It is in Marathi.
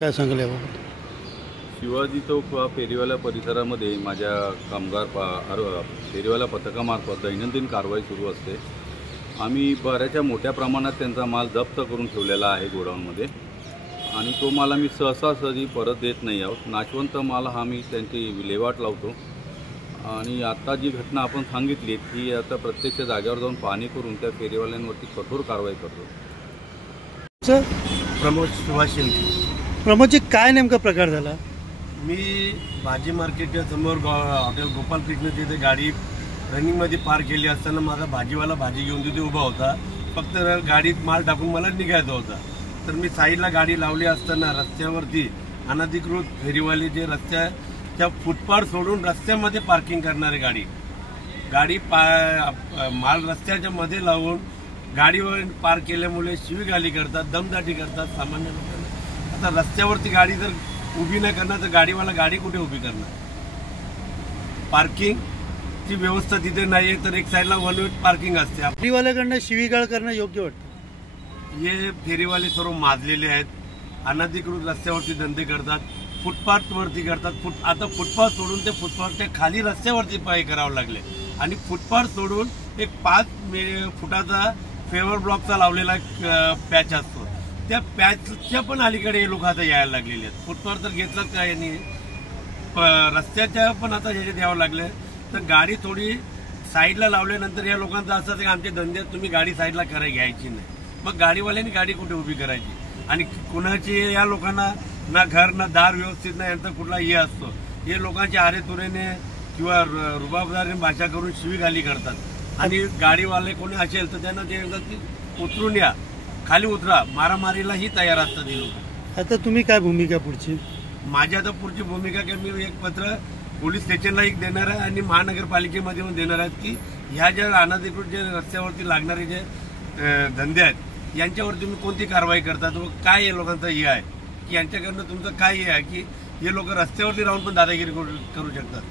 काय सांगाल याबाबत? शिवाजी चौक फेरीवाला परिसरामध्ये माझ्या फेरीवाला पथकामार्फत दैनंदिन कारवाई सुरू असते। आम्ही बऱ्याचशा मोठ्या प्रमाणात त्यांचा माल जप्त करून ठेवलेला आहे गोडाऊनमध्ये आणि तो माल आम्ही सहजी परत देत नाही आहोत। नाशवंत माल हा आम्ही त्यांची विल्हेवाट लावतो आणि आता जी घटना आपण सांगितली ती आता प्रत्यक्ष जागेवर जाऊन पाहणी करून त्या फेरीवाल्यांवरती कठोर कारवाई करतो। प्रमोद सुभाष शेळके। प्रमोदजी, काय नेमका प्रकार झाला? मी भाजी मार्केटच्या समोर हॉटेल गोपाल कृष्ण तिथे गाडी रनिंगमध्ये पार्क केली असताना माझा भाजीवाला भाजी घेऊन तिथे उभा होता। फक्त गाडीत माल टाकून मला निघायचा होता। तर मी साईडला गाडी लावली असताना रस्त्यावरती अनधिकृत फेरीवाले जे रस्त्याच्या फुटपाथ सोडून रस्त्यामध्ये पार्किंग करणारे गाडी माल रस्त्याच्या मध्ये लावून गाडीवर पार्क केल्यामुळे शिवीगाली करतात, दमदाटी करतात सामान्य लोकांना। आता रस्त्यावरती गाडी जर उभी नाही करणार तर गाडीवाला गाडी कुठे उभी करणार? पार्किंगची व्यवस्था तिथे नाहीये तर एक साईडला वन वे पार्किंग असते। फेरीवाल्याकडनं शिवीगाळ करणं योग्य वाटतं? हे फेरीवाले सर्व माजलेले आहेत, अनधिकृत रस्त्यावरती धंदे करतात, फुटपाथवरती करतात। आता फुटपाथ सोडून ते फुटपाथच्या खाली रस्त्यावरती पाय करावं लागले आणि फुटपाथ सोडून एक 5 फुटाचा फेवर ब्लॉकचा लावलेला पॅच असतो, त्या पॅचच्या पण अलीकडे हे लोक आता यायला लागलेले आहेत। फुटपाथ तर घेतलाच काय यांनी, रस्त्याच्या पण आता ह्याच्यात यावं लागले। तर गाडी थोडी साईडला लावल्यानंतर या लोकांचं असं की आमच्या धंद्यात तुम्ही गाडी साईडला घ्यायची नाही। मग गाडीवाल्यांनी गाडी कुठे उभी करायची? आणि कुणाची या लोकांना ना घर ना दार व्यवस्थित नाही, यांचा कुठला हे असतो। हे लोकांच्या आरेतुरेने किंवा रुबाबदारीने भाषा करून शिवीगाली करतात आणि गाडीवाले कोणी असेल तर त्यांना ते उतरून या, खाली उतरा, मारामारीलाही तयार असतात हे लोक। आता तुम्ही काय भूमिका पुढची? माझी आता पुढची भूमिका की मी एक पत्र पोलीस स्टेशनला एक देणार आहे आणि महानगरपालिकेमध्ये पण देणार आहेत की ह्या ज्या अनधिकृत जे रस्त्यावरती लागणारे जे धंदे आहेत यांच्यावर तुम्ही कोणती कारवाई करतात व काय या लोकांचं हे आहे की यांच्याकडनं तुमचं काय हे आहे की हे लोक रस्त्यावरती राहून पण दादागिरी करू शकतात।